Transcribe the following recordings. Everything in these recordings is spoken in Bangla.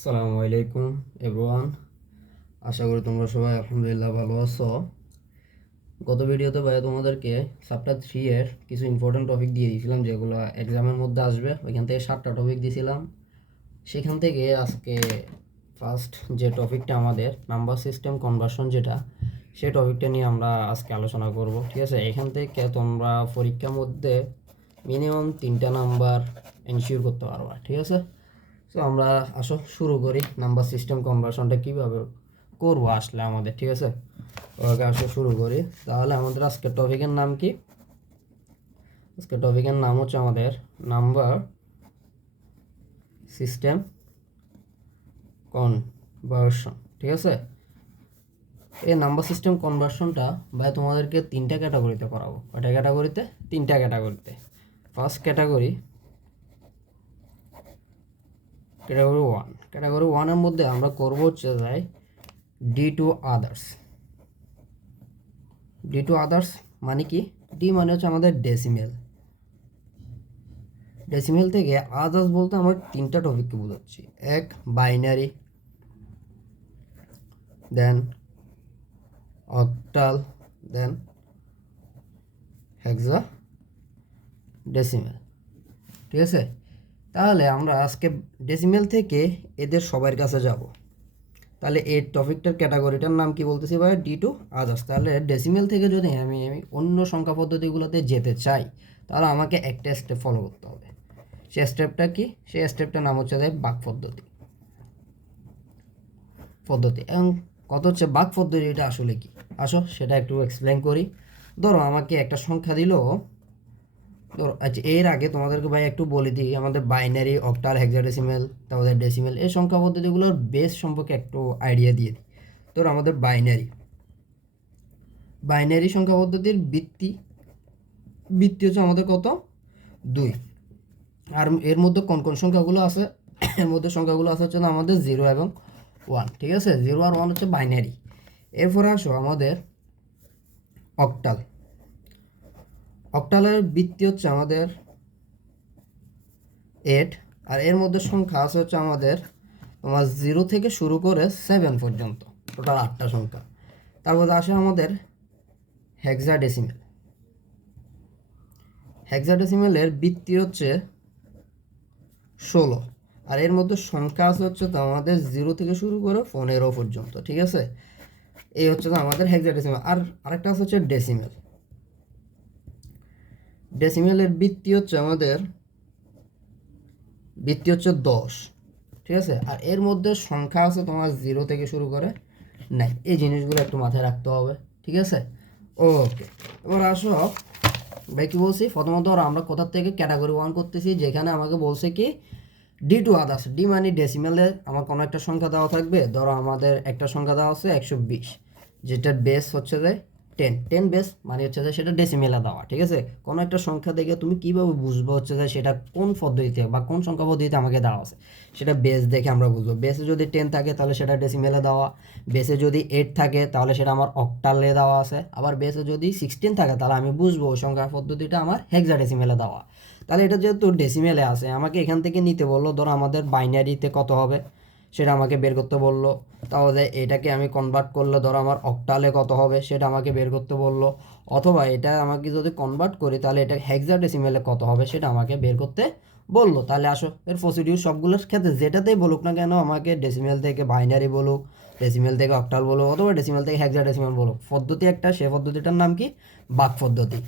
আসসালামু আলাইকুম এভরিওয়ান। আশা করি তোমরা সবাই আলহামদুলিল্লাহ ভালো আছো। গত ভিডিওতে ভাই তোমাদেরকে চ্যাপ্টার 3 এর কিছু ইম্পর্টেন্ট টপিক দিয়ে দিয়েছিলাম যেগুলো এক্সামের মধ্যে আসবে। ওইখান থেকে 7টা টপিক দিয়েছিলাম। সেখান থেকে আজকে ফার্স্ট যে টপিকটা আমাদের নাম্বার সিস্টেম কনভার্সন, যেটা সেই টপিকটা নিয়ে আমরা আজকে আলোচনা করব। ঠিক আছে, এখান থেকে তোমরা পরীক্ষার মধ্যে মিনিমাম 3টা নাম্বার এনশিওর করতে পারবা। ঠিক আছে, তো আমরা আসো শুরু করি নাম্বার সিস্টেম কনভার্সনটা কীভাবে করবো আসলে আমাদের। ঠিক আছে, ওকে আসো শুরু করি। তাহলে আমাদের আজকের টপিকের নাম কি? আজকের টপিকের নাম হচ্ছে আমাদের নাম্বার সিস্টেম কনভার্সন। ঠিক আছে, এই নাম্বার সিস্টেম কনভার্সনটা ভাই তোমাদেরকে 3টা ক্যাটাগরিতে করাবো। ওটা ক্যাটাগরিতে 3টা ক্যাটাগরিতে। First category 1। ক্যাটাগরি 1-এর মধ্যে আমরা করবো হচ্ছে যাই D to others. D to others মানে কি? ডি মানে হচ্ছে আমাদের ডেসিমেল। ডেসিমেল থেকে আদার্স বলতে আমরা 3টা টপিককে বোঝাচ্ছি। এক, বাইনারি, দেন অক্টাল, দেন হেক্সা ডেসিমেল। ঠিক আছে, তাহলে আমরা আজকে ডেসিমেল থেকে এদের সবার কাছে যাব। তাহলে এই টপিকটার ক্যাটাগরিটার নাম কি বলতেছি ভাই? D to others. তাহলে ডেসিমেল থেকে যদি আমি অন্য সংখ্যা পদ্ধতিগুলোতে যেতে চাই, তাহলে আমাকে একটা স্টেপ ফলো করতে হবে। সেই স্টেপটা কি? সেই স্টেপটার নাম হচ্ছে ভাগ পদ্ধতি। এবং কত হচ্ছে ভাগ পদ্ধতিটা আসলে কি? আসো সেটা একটু এক্সপ্লেন করি। ধরো আমাকে একটা সংখ্যা দিল। ধরো আচ্ছা, এর আগে তোমাদেরকে ভাই একটু বলে দিই আমাদের বাইনারি, অক্টাল, হেক্সাডেসিমেল, তারপরে ডেসিমেল এই সংখ্যা পদ্ধতিগুলোর বেস সম্পর্কে একটু আইডিয়া দিয়ে দিই। ধরো আমাদের বাইনারি সংখ্যা পদ্ধতির ভিত্তি হচ্ছে আমাদের কত? 2। আর এর মধ্যে কোন কোন সংখ্যাগুলো আছে? এর মধ্যে সংখ্যাগুলো আছে হচ্ছে আমাদের 0 এবং 1। ঠিক আছে, 0 আর 1 হচ্ছে বাইনারি। এরপরে আসো আমাদের অক্টাল। অক্টালের ভিত্তি হচ্ছে আমাদের 8। আর এর মধ্যে সংখ্যা আছে হচ্ছে আমাদের তোমার 0 থেকে শুরু করে 7 পর্যন্ত, টোটাল 8টা সংখ্যা। তারপর আসে আমাদের হেক্সাডেসিমেল। হেক্সাডেসিমেলের ভিত্তি হচ্ছে 16। আর এর মধ্যে সংখ্যা আছে হচ্ছে তো আমাদের 0 থেকে শুরু করে 15 পর্যন্ত। ঠিক আছে, এই হচ্ছে তো আমাদের হেক্সাডেসিমেল। আর আরেকটা আছে হচ্ছে ডেসিমেল। ডেসিমেলের ভিত্তি হচ্ছে 10। ঠিক আছে, আর এর মধ্যে সংখ্যা আছে তোমার 0 থেকে শুরু করে 9। এই জিনিসগুলো একটু মাথায় রাখতে হবে। ঠিক আছে, ওকে। এবার আসো ভাই কি বলছি, প্রথমত আমরা কোথা থেকে ক্যাটাগরি 1 করতেছি, যেখানে আমাকে বলছে কি ডি টু আদার্স। ডি মানে ডেসিমেলে আমার কোনো একটা সংখ্যা দেওয়া থাকবে। ধরো আমাদের একটা সংখ্যা দেওয়া আছে 120, যেটার বেস হচ্ছে যে 10 বেস মানে হচ্ছে যে সেটা ডেসিমেলে দেওয়া। ঠিক আছে, কোনো একটা সংখ্যা দেখে তুমি কীভাবে বুঝবো হচ্ছে যে সেটা কোন পদ্ধতিতে বা কোন সংখ্যা পদ্ধতিতে আমাকে দেওয়া আছে, সেটা বেস দেখে আমরা বুঝবো। বেসে যদি 10 থাকে তাহলে সেটা ডেসিমেলে দেওয়া। বেসে যদি 8 থাকে তাহলে সেটা আমার অক্টালে দেওয়া আছে। আবার বেসে যদি 16 থাকে তাহলে আমি বুঝবো ওই সংখ্যা পদ্ধতিটা আমার হেক্সাডেসিমেলে দেওয়া। তাহলে এটা যেহেতু ডেসিমেলে আছে, আমাকে এখান থেকে নিতে বললো। ধরো আমাদের বাইনারিতে কত হবে সেটা আমাকে বের করতে বললো। তাহলে এটাকে আমি কনভার্ট করলে ধরো আমার অক্টালে কত হবে সেটা আমাকে বের করতে বললো। অথবা এটা আমাকে যদি কনভার্ট করি তাহলে এটা হেক্সাডেসিমেলে কত হবে সেটা আমাকে বের করতে বললো। তাহলে আসো এর প্রসিডিউর সবগুলোর ক্ষেত্রে যেটাতেই বলুক না কেন, আমাকে ডেসিমেল থেকে বাইনারি বলুক, ডেসিমেল থেকে অক্টাল বলুক, অথবা ডেসিমেল থেকে হেক্সাডেসিমেল বলুক, পদ্ধতি একটা। সে পদ্ধতিটার নাম কি? ভাগ পদ্ধতি।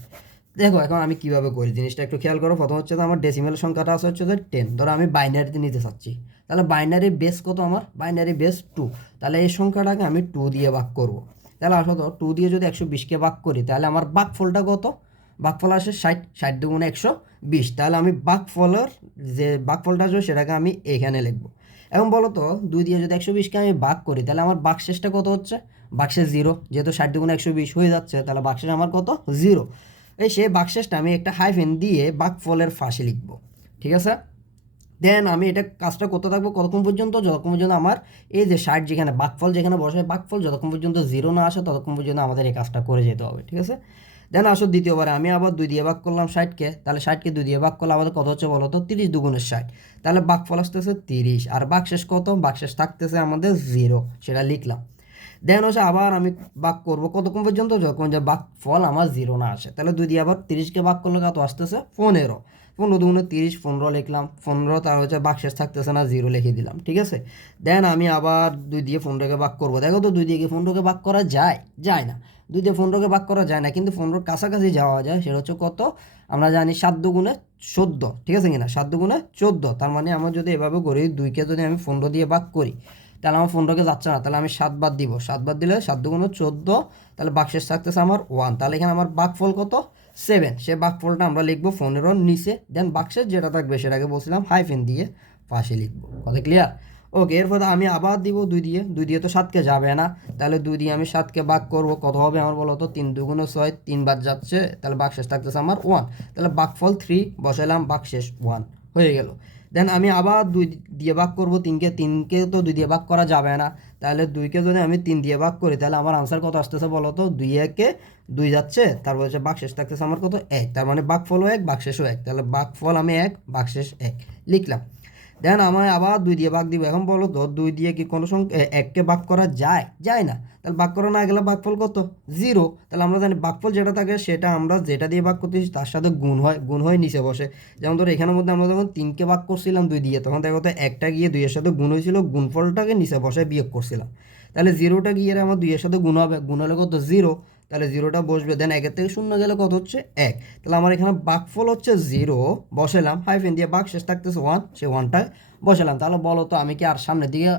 দেখো এখন আমি কিভাবে করি জিনিসটা একটু খেয়াল করো। প্রথম হচ্ছে যে আমার ডেসিমেল সংখ্যাটা আছে হচ্ছে যে 10। ধরো আমি বাইনারিতে নিতে চাচ্ছি, তাহলে বাইনারি বেস কত? আমার বাইনারি বেস 2। তাহলে এই সংখ্যাটাকে আমি 2 দিয়ে ভাগ করব। তাহলে আসো তো 2 দিয়ে যদি 120কে ভাগ করি তাহলে আমার ভাগফলটা কত? ভাগফল আসে 60। 60 দুগুণে 120। তাহলে আমি ভাগফলের যে ভাগফলটা আসবে সেটাকে আমি এখানে লিখবো। এখন বলো তো 2 দিয়ে যদি 120কে আমি ভাগ করি তাহলে আমার ভাগশেষটা কত হচ্ছে? ভাগশেষ 0। যেহেতু 60 দুগুণে 120 হয়ে যাচ্ছে, তাহলে ভাগশেষ আমার কত? 0। এই সেই ভাগশেষটা আমি একটা হাইফেন দিয়ে ভাগফলের ফাঁসে লিখবো। ঠিক আছে, দেন আমি এটা কাজটা করতে থাকবো কতক্ষণ পর্যন্ত? যতক্ষণ পর্যন্ত আমার এই যে 60 যেখানে ভাগফল যেখানে বসে, ভাগফল যতক্ষণ পর্যন্ত 0 না আসে ততক্ষণ পর্যন্ত আমাদের এই কাজটা করে যেতে হবে। ঠিক আছে, দেন আসো দ্বিতীয়বারে আমি আবার 2 দিয়ে ভাগ করলাম 60কে, তাহলে 60কে 2 দিয়ে ভাগ করলে আমাদের কত হচ্ছে বলো তো, 30 দুগুণের 60, তাহলে ভাগফল আসতেছে 30, আর ভাগশেষ কত, ভাগশেষ থাকতেছে আমাদের 0, সেটা লিখলাম। দেন হচ্ছে আবার আমি ভাগ করবো কতক্ষণ পর্যন্ত, যখন যে ভাগফল আমার 0 না আসে, তাহলে 2 দিয়ে আবার 30কে ভাগ করলে কত আসতেছে 15, 15 দুগুণে 30, 15 লিখলাম, 15, তার হচ্ছে ভাগশেষ থাকতেছে না 0 লিখে দিলাম, ঠিক আছে। দেন আমি আবার 2 দিয়ে 15কে ভাগ করবো, দেখো তো 2 দিয়ে কি 15কে ভাগ করা যায়, যায় না। 2 দিয়ে 15কে ভাগ করা যায় না, কিন্তু 15 কাছাকাছি যাওয়া যায়, সেটা হচ্ছে কত, আমরা জানি 7 দুগুণে 14, ঠিক আছে কিনা, 7 দুগুণে 14, তার মানে আমরা যদি এভাবে করি 2কে যদি আমি 15 দিয়ে ভাগ করি, তাহলে আমার 15কে যাচ্ছে না, তাহলে আমি 7 বাদ দিব, 7 বাদ দিলে 7 দুগুণে 14, তাহলে ভাগশেষ থাকতেছে আমার 1, তাহলে এখানে আমার ভাগফল কত 7, সে ভাগফলটা আমরা লিখবো 15 নিচে, দেন ভাগশেষ যেটা থাকবে সেটাকে বলছিলাম হাইফেন দিয়ে পাশে লিখবো, কথা ক্লিয়ার। ওকে, এরপর আমি আবার দিব 2 দিয়ে তো 7কে যাবে না, তাহলে 2 দিয়ে আমি 7কে ভাগ করবো, কত হবে আমার বলো তো, 3 দুগুণে 6, 3 বাদ যাচ্ছে, তাহলে ভাগশেষ থাকতেছে আমার 1, তাহলে ভাগফল 3 বসাইলাম, ভাগশেষ 1 হয়ে গেল। দেন আমি আবার 2 দিয়ে ভাগ করবো 3কে তো 2 দিয়ে ভাগ করা যাবে না, তাহলে 2কে যদি আমি 3 দিয়ে ভাগ করি, তাহলে আমার আনসার কত আসতেছে বলো তো, 2 একে 2 যাচ্ছে, তারপর হচ্ছে ভাগশেষ থাকতেছে আমার কত 1, তার মানে ভাগফলও 1, ভাগশেষও 1, তাহলে ভাগফল আমি 1, ভাগশেষ 1 লিখলাম। দেন আমায় আবার 2 দিয়ে ভাগ দিব, এখন বলো তো 2 দিয়ে কি কোনো সংখ্যা 1কে ভাগ করা যায়, যায় না, তাহলে ভাগ করা না গেলে ভাগফল কত 0, তাহলে আমরা জানি ভাগফল যেটা থাকে সেটা আমরা যেটা দিয়ে ভাগ করতেছি তার সাথে গুণ হয়, গুণ হয়ে নিচে বসে। যেমন ধরো এখানের মধ্যে আমরা যখন 3কে ভাগ করছিলাম 2 দিয়ে, তখন দেখো তো একটা গিয়ে 2 এর সাথে গুণ হয়েছিল, গুণফলটাকে নিচে বসে বিয়োগ করছিলাম, তাহলে 0টা গিয়ে আমার 2 এর সাথে গুণ হবে, গুণ হলে কত 0, তাহলে 0টা বসবে, দেন 1 থেকে 0 গেলে কত হচ্ছে 1, তাহলে আমার এখানে ভাগফল হচ্ছে 0 বসালাম, হাইফেন দিয়ে ভাগশেষ থাকতেছে 1, সে 1টা বসালাম। তাহলে বলো তো আমি কি আর সামনের দিকে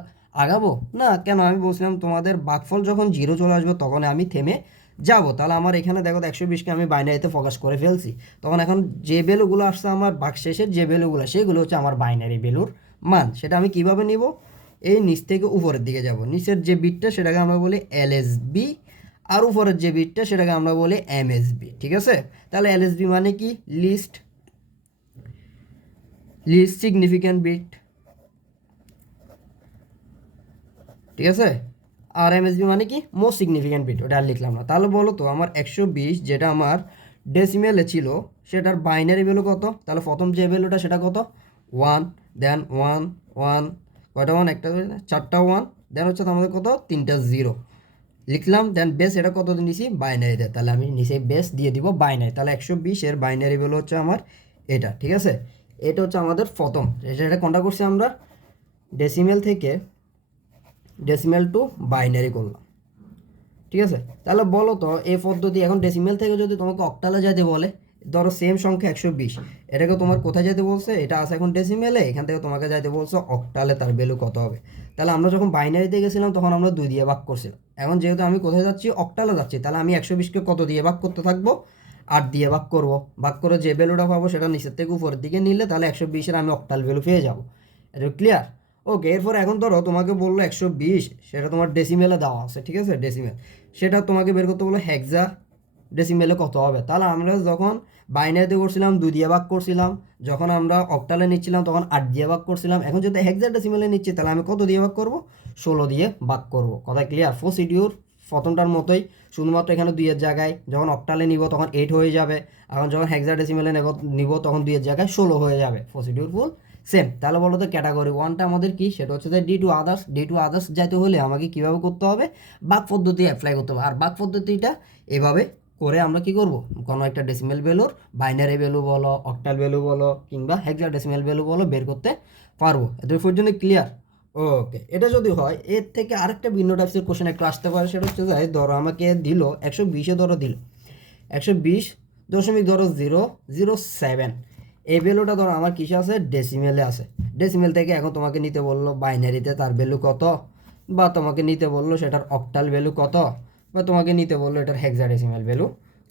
আগাবো না, কেন, আমি বলছিলাম তোমাদের ভাগফল যখন 0 চলে আসবে তখন আমি থেমে যাবো। তাহলে আমার এখানে দেখো 120কে আমি বাইনারিতে ফোকাস করে ফেলছি, তখন এখন যে ভ্যালুগুলো আসছে আমার ভাগশেষের যে ভ্যালুগুলো, সেগুলো হচ্ছে আমার বাইনারি ভ্যালুর মান, সেটা আমি কিভাবে নিব, এই নিচ থেকে উপরের দিকে যাব, নিচের যে বিটটা সেটাকে আমরা বলি এলএসবি, আর উপরের যে বিটটা সেটাকে আমরা বলি এমএসবি, ঠিক আছে। তাহলে এলএসবি মানে কি, লিস্ট সিগনিফিক্যান্ট বিট, ঠিক আছে, আর এমএসবি মানে কি মোস্ট সিগনিফিক্যান্ট বিট, ওটা আর লিখলাম না। তাহলে বলো তো আমার 120 যেটা আমার ডেসিমেলে ছিল সেটার বাইনারি ভ্যালু কত, তাহলে প্রথম যে ভ্যালুটা সেটা কত 1, দেন 1 1, কয়টা 1, একটা 4টা 1, দেন হচ্ছে আমাদের কত 3টা 0 লিখলাম, দেন বেস এটা কত নিছি বাইনারিতে, তাহলে আমি নিচে বেস দিয়ে দিব বাইনারি, তাহলে 120 এর বাইনারি ভ্যালু হচ্ছে আমার এটা, ঠিক আছে। এটা হচ্ছে আমাদের প্রথম, এটা কোনটা করছি আমরা, ডেসিমেল থেকে ডেসিমেল টু বাইনারি করলাম, ঠিক আছে। তাহলে বলো তো এই পদ্ধতি, এখন ডেসিমেল থেকে যদি তোমাকে অক্টালে যেতে বলে, ধরো সেম সংখ্যা 120, এটাকে তোমার কোথায় যেতে বলছে, এটা আছে এখন ডেসিমেলে, এখান থেকে তোমাকে যাইতে বলছো অক্টালে, তার ভ্যালু কত হবে। তাহলে আমরা যখন বাইনারিতে গেছিলাম তখন আমরা 2 দিয়ে ভাগ করছিলাম, এখন যেহেতু আমি কোথায় যাচ্ছি অক্টালে যাচ্ছি, তাহলে আমি 120কে কত দিয়ে ভাগ করতে থাকবো, 8 দিয়ে ভাগ করবো, ভাগ করে যে ভ্যালুটা পাবো সেটা নিচের থেকে উপরের দিকে নিলে তাহলে 120-এর আমি অক্টাল ভ্যালু পেয়ে যাবো, এটা ক্লিয়ার। ওকে, এরপর এখন ধরো তোমাকে বললো 120, সেটা তোমার ডেসিমেলে দেওয়া আছে, ঠিক আছে, ডেসিমেল, সেটা তোমাকে বের করতে বললো হেক্সা ডেসিমেলে কত হবে। তাহলে আমরা যখন বাইনারিতে করছিলাম 2 দিয়ে ভাগ করছিলাম, যখন আমরা অক্টালে নিচ্ছিলাম তখন 8 দিয়ে ভাগ করছিলাম, এখন যদি হেক্সা ডেসিমেলে নিচ্ছি তাহলে আমি কত দিয়ে ভাগ করবো, 16 দিয়ে ভাগ করবো, কথা ক্লিয়ার। প্রসিডিউর প্রথমটার মতোই, শুধুমাত্র এখানে 2 এর জায়গায় যখন অক্টালে নিব তখন 8 হয়ে যাবে, এখন যখন হেক্সা ডেসিমেলে নিব তখন 2 এর জায়গায় 16 হয়ে যাবে, প্রসিডিউর ফুল সেম। তাহলে বলো তো ক্যাটাগরি ওয়ানটা আমাদের কি, সেটা হচ্ছে যে ডি টু আদার্স যাইতে হলে আমাকে কীভাবে করতে হবে, ভাগ পদ্ধতি অ্যাপ্লাই করতে হবে, আর ভাগ পদ্ধতিটা এভাবে করে আমরা কি করব, কোনো একটা ডেসিমেল ভ্যালুর বাইনারি ভ্যালু বলো, অক্টাল ভ্যালু বলো, কিংবা হেক্সাডেসিমেল ভ্যালু বলো বের করতে পারবো। এদের পর্যন্ত ক্লিয়ার। ওকে, এটা যদি হয় এর থেকে আরেকটা ভিন্ন টাইপসের কোশ্চেন একটু আসতে পারে, সেটা হচ্ছে যে ধরো আমাকে দিল 120-এ ধরো দিল 120.007, এই ভ্যালুটা ধরো আমার কিসে আছে, ডেসিমেলে আছে, ডেসিমেল থেকে এখন তোমাকে নিতে বললো বাইনারিতে তার ভ্যালু কত, বা তোমাকে নিতে বললো সেটার অক্টাল ভ্যালু কত, বা তোমাকে নিতে বললো এটার হেক্সাডেসিমেল ভ্যালু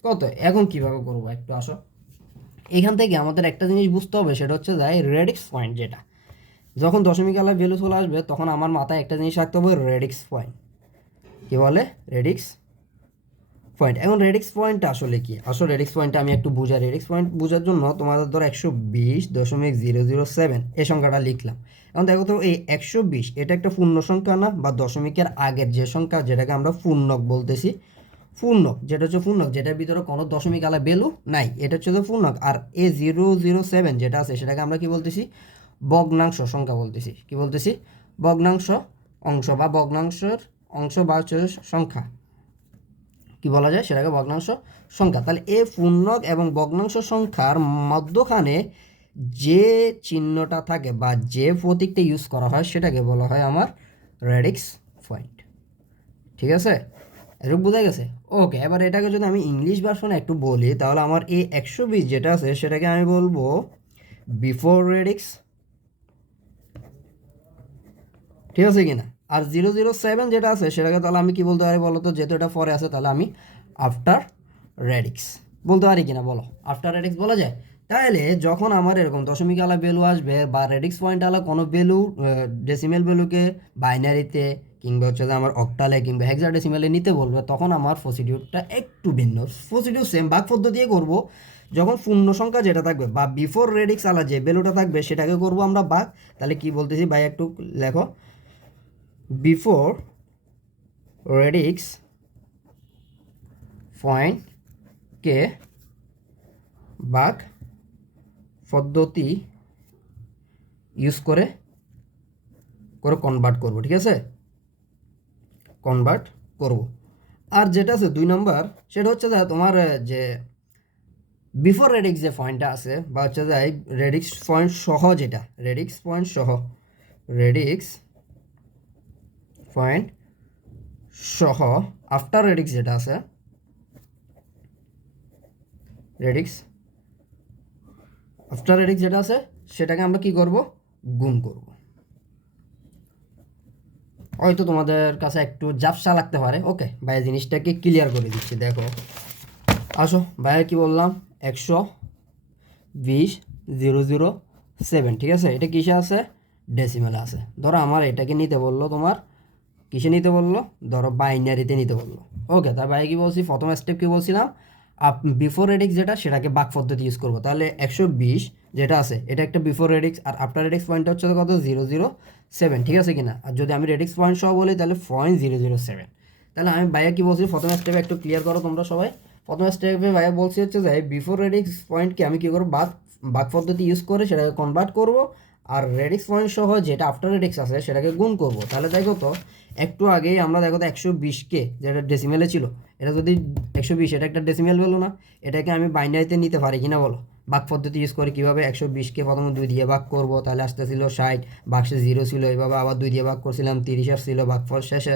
কত। এখন কিভাবে করবো একটু আসো, এখান থেকে আমাদের একটা জিনিস বুঝতে হবে, সেটা হচ্ছে যে রেডিক্স পয়েন্ট, যেটা যখন দশমিক আলার ভ্যালু চলে আসবে তখন আমার মাথায় একটা জিনিস রাখতে হবে, রেডিক্স পয়েন্ট, কি বলে রেডিক্স পয়েন্ট। এখন রেডিক্স পয়েন্টটা আসলে কি, আসলে রেডিক্স পয়েন্টটা আমি একটু বুঝাই, রেডিক্স পয়েন্ট বোঝার জন্য তোমাদের ধরো 120.007 এই সংখ্যাটা লিখলাম। এখন দেখো তো এই 120 এটা একটা পূর্ণ সংখ্যা না, বা দশমিকের আগের যে সংখ্যা যেটাকে আমরা পূর্ণক বলতেছি, পূর্ণক, যেটা হচ্ছে পূর্ণক, যেটার ভিতরে কোনো দশমিক আলা ভ্যালু নাই, এটা হচ্ছে পূর্ণক। আর A007 যেটা আছে সেটাকে আমরা কি বলতেছি, ভগ্নাংশ সংখ্যা বলতেছি। কি বলতেছি, ভগ্নাংশ অংশ বা ভগ্নাংশের অংশ বা হচ্ছে সংখ্যা, কি বলা যায় সেটাকে ভগ্নাংশ সংখ্যা। তাহলে এ পূর্ণক এবং ভগ্নাংশ সংখ্যার মধ্যখানে যে চিহ্নটা থাকে বা যে প্রতীকটা ইউজ করা হয় সেটাকে বলা হয় আমার রেডিক্স পয়েন্ট। ঠিক আছে, এরকম বোঝা গেছে? ওকে, এবার এটাকে যদি আমি ইংলিশ ভার্সনে একটু বলি তাহলে আমার এই 120 যেটা আছে সেটাকে আমি বলবো বিফোর রেডিক্স, ঠিক আছে কিনা? আর 007 যেটা আছে সেটাকে তাহলে আমি কি বলতে পারি বলো তো, যেহেতু এটা পরে আছে তাহলে আমি আফটার রেডিক্স বলতে পারি কিনা বলো, আফটার রেডিক্স বলা যায়? তাহলে যখন আমার এরকম দশমিক আলা ভ্যালু আসবে বা রেডিক্স পয়েন্ট আলা কোনো ভ্যালু ডেসিমেল ভ্যালুকে বাইনারিতে কিংবা হচ্ছে যে আমার অক্টালে কিংবা হেক্সাডেসিমেলে নিতে বলবে, তখন আমার প্রসিডিউরটা একটু ভিন্ন। প্রসিডিউর সেম, ভাগ পদ্ধতিয়ে করব। যখন পূর্ণ সংখ্যা যেটা থাকবে বা বিফোর রেডিক্স আলা যে ভ্যালুটা থাকবে সেটাকে করব আমরা ভাগ। তাহলে কি বলতেছি ভাই একটু লেখো, বিফোর রেডিক্স পয়েন্টকে ভাগ পদ্ধতি ইউজ করে কনভার্ট করব, ঠিক আছে, কনভার্ট করব। আর যেটা আছে 2 নম্বর, সেটা হচ্ছে যে তোমার যে বিফোর রেডিক্স যে পয়েন্টটা আছে বা হচ্ছে যে রেডিক্স পয়েন্ট সহ, যেটা রেডিক্স পয়েন্ট সহ, রেডিক্স পয়েন্ট সহ আফটার রেডিক্স যেটা আছে, রেডিক্স আফটার রেডিক্স যেটা আছে সেটাকে আমরা কি করব, গুণ করব। হয়তো তোমাদের কাছে একটু ঝাপসা লাগতে পারে। ওকে ভাই, জিনিসটাকে ক্লিয়ার করে দিচ্ছি। দেখো আসো ভাইয়া, কি বললাম, 120,007, ঠিক আছে, এটা কিসে আছে, ডেসিমেলে আছে। ধরো আমার এটাকে নিতে বললো, তোমার কিসে নিতে বললো, ধরো বাইনারিতে নিতে বললো। ওকে, তার ভাই কি বলছি, প্রথম স্টেপ কি বলছিলাম, বিফোর রেডিক্স যেটা সেটাকে ভাগ পদ্ধতি ইউজ করবো। তাহলে 120 যেটা আছে এটা একটা বিফোর রেডিক্স, আর আফটার রেডিক্স পয়েন্ট হচ্ছে কত, 007, ঠিক আছে কিনা? আর যদি আমি রেডিক্স পয়েন্ট সহ বলি তাহলে 0.007। তাহলে আমি ভাইয়া কি বলছি, প্রথম স্টেপে একটু ক্লিয়ার করো তোমরা সবাই। প্রথম স্টেপে ভাইয়া বলছি হচ্ছে যে বিফোর রেডিক্স পয়েন্টকে আমি কী করবো, ভাগ পদ্ধতি ইউজ করে সেটাকে কনভার্ট করব, আর রেডিক্স পয়েন্ট সহ যেটা আফটার রেডিক্স আছে সেটাকে গুণ করব। তাহলে দেখো তো, একটু আগেই আমরা দেখো তো 120কে যেটা ডেসিমেলে ছিল, এটা যদি 120, এটা একটা ডেসিমেল বলো না, এটাকে আমি বাইনারিতে নিতে পারি কিনা বলো? ভাগ পদ্ধতি ইউজ করে কীভাবে, 120কে প্রথমে 2 দিয়ে ভাগ করবো, তাহলে আসতে ছিল 60, বাক্সে 0 ছিল, এইভাবে আবার 2 দিয়ে ভাগ করছিলাম, 30 আসছিল, ভাগফল শেষে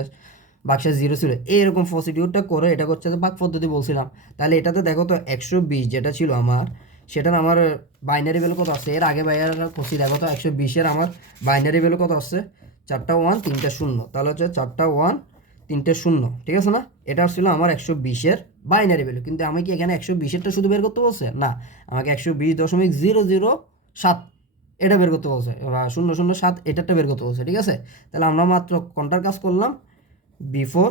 বাক্সে 0 ছিল। এইরকম প্রসিডিউরটা করে এটা করছে যে ভাগ পদ্ধতি বলছিলাম। তাহলে এটাতে দেখো তো 120 যেটা ছিল আমার, সেটার আমার বাইনারি ভ্যালু কত আসছে, এর আগে বাইরে করছি দেখো তো, 120-এর আমার বাইনারি ভ্যালু কত আসছে, 4টা 1 3টা 0, তাহলে হচ্ছে 4টা 1 3টে 0, ঠিক আছে না? এটা ছিল আমার 120-এর বাইনারি ভ্যালু। কিন্তু আমি কি এখানে 120-এরটা শুধু বের করতে বলছে না, আমাকে 120.007 এটা বের করতে বলছে, 007 এটারটা বের করতে বলছে, ঠিক আছে? তাহলে আমরা মাত্র কোনটার কাজ করলাম, বিফোর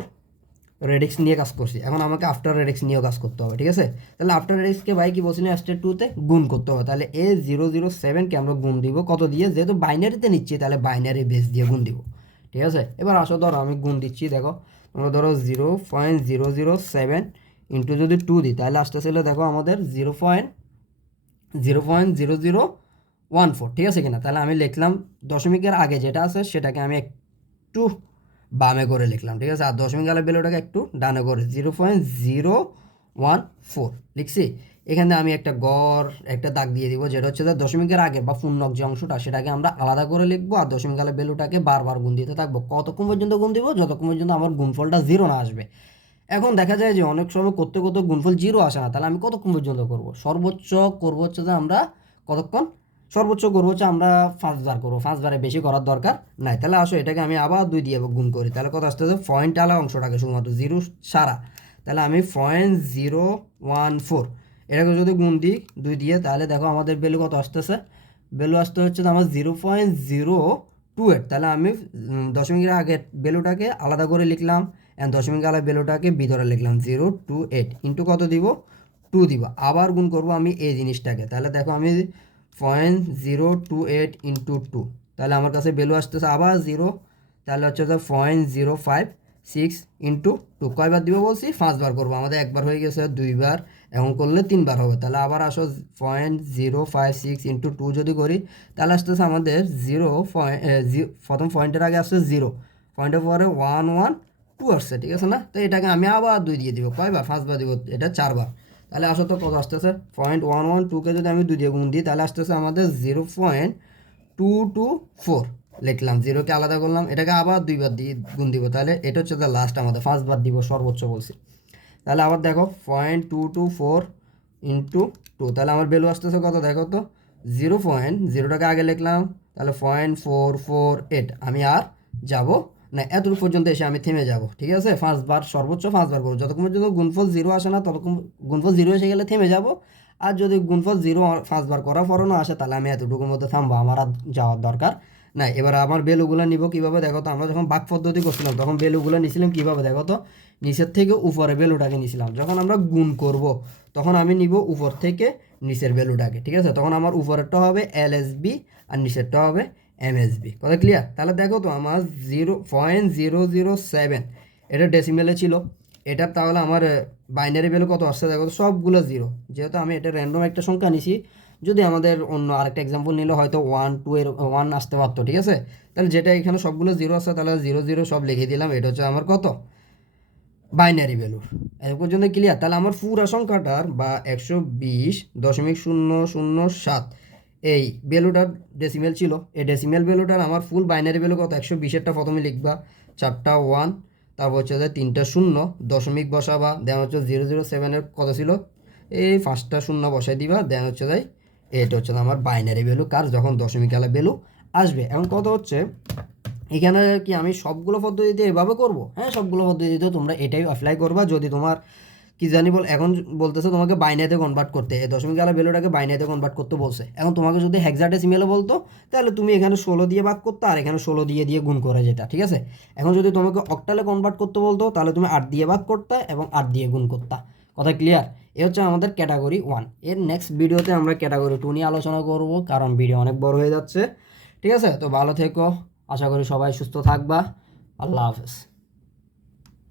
রেডিক্স নিয়ে কাজ করছি, এখন আমাকে আফটার রেডিক্স নিয়েও কাজ করতে হবে, ঠিক আছে? তাহলে আফটার রেডিক্সকে ভাই কি বলছিলাম, স্টেপ 2-তে গুণ করতে হবে। তাহলে A007কে আমরা গুণ দিব কত দিয়ে, যেহেতু বাইনারিতে নিচ্ছি তাহলে বাইনারি বেস দিয়ে গুণ দিব, ঠিক আছে? এবার আসো ধরো আমি গুণ দিচ্ছি, দেখো আমরা ধরো 0.007 ইন্টু যদি 2 দিই তাহলে আসতেছিল দেখো আমাদের 0.0014, ঠিক আছে কিনা? তাহলে আমি লিখলাম দশমিকের আগে যেটা আছে সেটাকে আমি একটু বামে করে লিখলাম, ঠিক আছে, আর দশমিক আলা ভ্যালুটাকে একটু ডানে করে 0.014 লিখছি। এখানে আমি একটা গড় একটা দাগ দিয়ে দিব, যেটা হচ্ছে দশমিকের আগে বা পূর্ণক যে অংশটা সেটাকে আমরা আলাদা করে লিখবো, আর দশমিক আলা ভ্যালুটাকে বারবার গুণ দিতে থাকবো। কতক্ষণ পর্যন্ত গুণ দিব, যতক্ষণ পর্যন্ত আমার গুণফলটা 0 না আসবে। এখন দেখা যায় যে অনেক সময় করতে করতে গুণফল 0 আসে না, তাহলে আমি কতক্ষণ পর্যন্ত করব, সর্বোচ্চ করবো হচ্ছে যে আমরা কতক্ষণ, সর্বোচ্চ করবো হচ্ছে আমরা 5 বার করবো, 5 বারে বেশি করার দরকার নাই। তাহলে আসো এটাকে আমি আবার 2 দিয়ে গুণ করি, তাহলে কত আসতেছে, পয়েন্ট আলা অংশটাকে শুধুমাত্র 0 সারা, তাহলে আমি 0.014 এটাকে যদি গুণ দিই 2 দিয়ে, তাহলে দেখো আমাদের ভ্যালু কত আসতেছে, ভ্যালু আসতে হচ্ছে আমার 0.028। তাহলে আমি দশমিকের আগের ভ্যালুটাকে আলাদা করে লিখলাম, অ্যান্ড দশমিক আলা ভ্যালুটাকে ভিতরে লিখলাম 028 ইন্টু কত দিব, 2 দিব। আবার গুণ করব আমি এই জিনিসটাকে, তাহলে দেখো আমি 0.028 ইন্টু 2, তাহলে আমার কাছে ভ্যালু আসতেছে আবার 0, তাহলে হচ্ছে 0.057 6 × 2 কয়বার দিব বলছি 5বার করবো, আমাদের একবার হয়ে গেছে, 2বার, এখন করলে 3বার হবে। তাহলে আবার আসো 0.056 × 2 যদি করি তাহলে আসতেছে আমাদের প্রথম পয়েন্টের আগে আসছে 0, পয়েন্টের পরে 1 1 2 আসছে, ঠিক আছে না? তো এটাকে আমি আবার 2 দিয়ে দিব, কয়বার 5বার দিব, এটা 4বার। তাহলে আসো তো কত আসতেছে, 0.112কে যদি আমি 2 দিয়ে গুণ দিই তাহলে আসতেছে আমাদের 0.224 লিখলাম, 0কে আলাদা করলাম, এটাকে আবার 2বার দিয়ে গুণ দিব, তাহলে এটা হচ্ছে দ্য লাস্ট, আমাদের 5বার দিব সর্বোচ্চ বলছি। তাহলে আবার দেখো 0.224 × 2, তাহলে আমার ভ্যালু আসতেছে কত দেখো তো, 0.0টাকে আগে লিখলাম, তাহলে 0.448, আমি আর যাব না, এতটুকু পর্যন্ত এসে আমি থেমে যাব, ঠিক আছে? 5বার, সর্বোচ্চ 5বার করবো, যতক্ষণ পর্যন্ত গুণফল 0 আসে না ততক্ষণ, গুণফল 0 এসে গেলে থেমে যাব। আর যদি গুণফল 0 5বার করার পরও না আসে তাহলে আমি এতটুকুর মধ্যে থামবো, আমার আর যাওয়ার দরকার না। এবার আমার ভ্যালুগুলো নিব কীভাবে দেখো তো, আমরা যখন ভাগ পদ্ধতি করছিলাম তখন ভ্যালুগুলো নিছিলাম কীভাবে দেখো তো, নিচের থেকে উপরে ভ্যালুটাকে নিছিলাম, যখন আমরা গুণ করব তখন আমি নিব উপর থেকে নিচের ভ্যালুটাকে, ঠিক আছে? তখন আমার উপরেরটা হবে এলএসবি আর নিচেরটা হবে এমএসবি, কথা ক্লিয়ার? তাহলে দেখো তো আমার 0.007 এটা ডেসিমেলে ছিল, এটা তাহলে আমার বাইনারি ভ্যালু কত আসছে দেখো তো, সবগুলো 0, যেহেতু আমি এটা র্যান্ডম একটা সংখ্যা নিছি, যদি আমাদের অন্য আরেকটা এক্সাম্পল নিলে হয়তো 1 2 এর 1 আসতে পারতো, ঠিক আছে? তাহলে যেটা এখানে সবগুলো 0 আসছে তাহলে 0 0 সব লিখে দিলাম, এটা হচ্ছে আমার কত বাইনারি ভ্যালু। এ পর্যন্ত ক্লিয়ার? তাহলে আমার পুরা সংখ্যাটার বা 120.007 এই ভ্যালুটার ডেসিমেল ছিল, এই ডেসিমেল ভ্যালুটার আমার ফুল বাইনারি ভ্যালু কত, 120-এরটা প্রথমে লিখবা, 4টা 1, তারপর হচ্ছে যে 3টা 0, দশমিক বসাবা, দেন হচ্ছে 007-এর কত ছিল, এই 5টা 0 বসাই দিবা, দেন হচ্ছে যাই, এটা হচ্ছে আমার বাইনারি ভ্যালু, কার যখন দশমিক আলা ভ্যালু আসবে। এখন কত হচ্ছে এখানে কি আমি সবগুলো পদ্ধতিতে এভাবে করব? হ্যাঁ, সবগুলো পদ্ধতিতে তোমরা এটাই অ্যাপ্লাই করবা। যদি তোমার কি জানি বল, এখন বলতেছে তোমাকে বাইনারিতে কনভার্ট করতে, এই দশমিক আলা ভ্যালুটাকে বাইনারিতে কনভার্ট করতে বলছে। এখন তোমাকে যদি হেক্সাডেসিমেলে বলতো তাহলে তুমি এখানে 16 দিয়ে ভাগ করতে, আর এখানে 16 দিয়ে দিয়ে গুণ করে যেটা, ঠিক আছে? এখন যদি তোমাকে অক্টালে কনভার্ট করতে বলতো তাহলে তুমি 8 দিয়ে ভাগ করতে এবং 8 দিয়ে গুণ করতা, কথা ক্লিয়ার? এ হচ্ছে আমাদের ক্যাটাগরি 1। এর নেক্সট ভিডিওতে আমরা ক্যাটাগরি 2 নিয়ে আলোচনা করব, কারণ ভিডিও অনেক বড় হয়ে যাচ্ছে, ঠিক আছে? তো ভালো থেকো, আশা করি সবাই সুস্থ থাকবা। আল্লাহ হাফেজ।